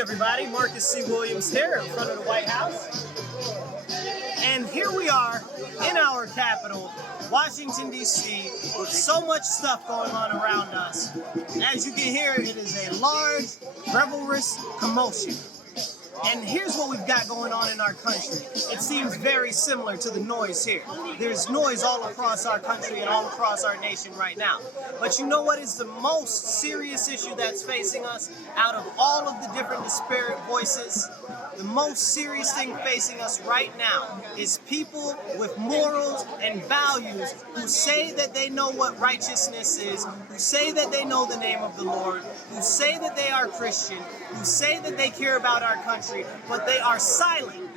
everybody, Marcus C. Williams here in front of the White House. And here we are in our capital, Washington, D.C., with so much stuff going on around us. As you can hear, it is a large, revelrous commotion. And here's what we've got going on in our country. It seems very similar to the noise here. There's noise all across our country and all across our nation right now. But you know what is the most serious issue that's facing us out of all of the different disparate voices? The most serious thing facing us right now is people with morals and values who say that they know what righteousness is, who say that they know the name of the Lord, who say that they are Christian, who say that they care about our country, but they are silent.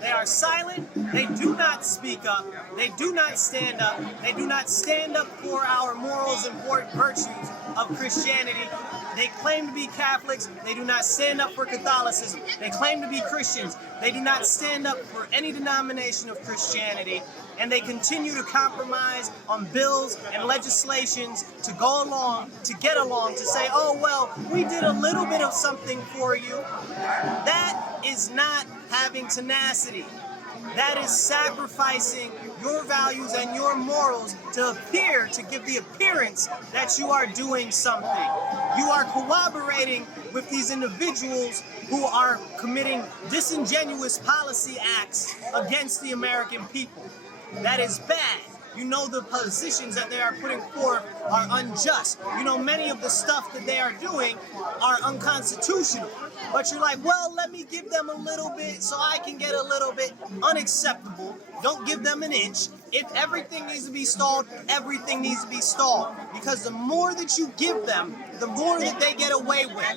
They are silent, they do not speak up, they do not stand up, they do not stand up for our morals and virtues of Christianity. They claim to be Catholics, they do not stand up for Catholicism. They claim to be Christians, they do not stand up for any denomination of Christianity. And they continue to compromise on bills and legislations to go along, to get along, to say, oh, well, we did a little bit of something for you. That is not having tenacity. That is sacrificing your values and your morals to give the appearance that you are doing something. You are cooperating with these individuals who are committing disingenuous policy acts against the American people. That is bad. You know the positions that they are putting forth are unjust. You know many of the stuff that they are doing are unconstitutional. But you're like, well, let me give them a little bit so I can get a little bit. Unacceptable. Don't give them an inch. If everything needs to be stalled, everything needs to be stalled. Because the more that you give them, the more that they get away with.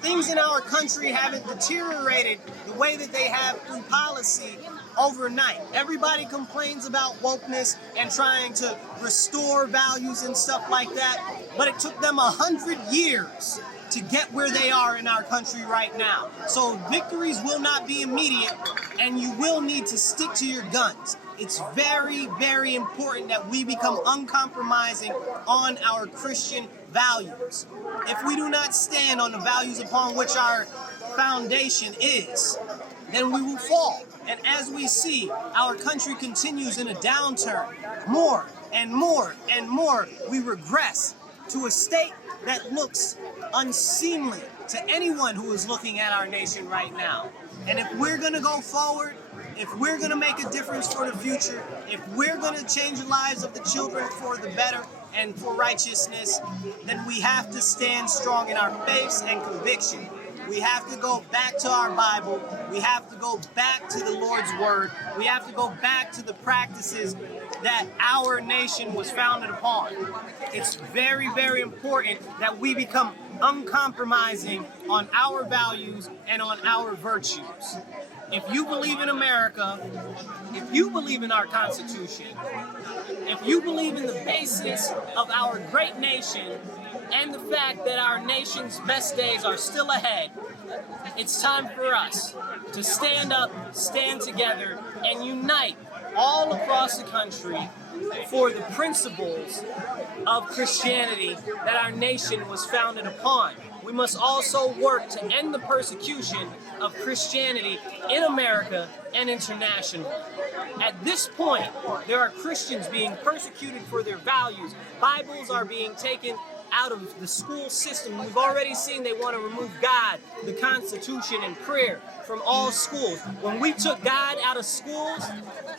Things in our country haven't deteriorated the way that they have through policy overnight. Everybody complains about wokeness and trying to restore values and stuff like that, but it took them 100 years to get where they are in our country right now. So victories will not be immediate, and you will need to stick to your guns. It's very, very important that we become uncompromising on our Christian values. If we do not stand on the values upon which our foundation is, then we will fall. And as we see, our country continues in a downturn. More and more and more, we regress to a state that looks unseemly to anyone who is looking at our nation right now. And if we're going to go forward, if we're going to make a difference for the future, if we're going to change the lives of the children for the better and for righteousness, then we have to stand strong in our faith and conviction. We have to go back to our Bible. We have to go back to the Lord's Word. We have to go back to the practices that our nation was founded upon. It's very, very important that we become uncompromising on our values and on our virtues. If you believe in America, if you believe in our Constitution, if you believe in the basis of our great nation and the fact that our nation's best days are still ahead, it's time for us to stand up, stand together, and unite all across the country for the principles of Christianity that our nation was founded upon. We must also work to end the persecution of Christianity in America and internationally. At this point, there are Christians being persecuted for their values. Bibles are being taken out of the school system. We've already seen they want to remove God, the Constitution, and prayer from all schools. When we took God out of schools,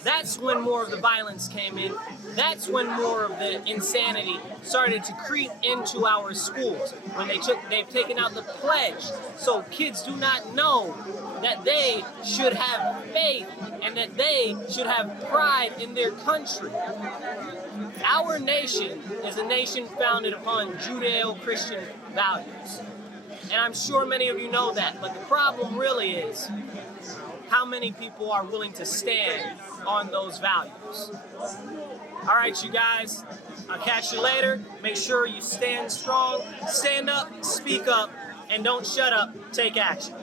that's when more of the violence came in. That's when more of the insanity started to creep into our schools. When they've taken out the pledge, so kids do not know that they should have faith and that they should have pride in their country. Our nation is a nation founded upon Judeo-Christian values. And I'm sure many of you know that, but the problem really is how many people are willing to stand on those values. All right, you guys, I'll catch you later. Make sure you stand strong, stand up, speak up, and don't shut up, take action.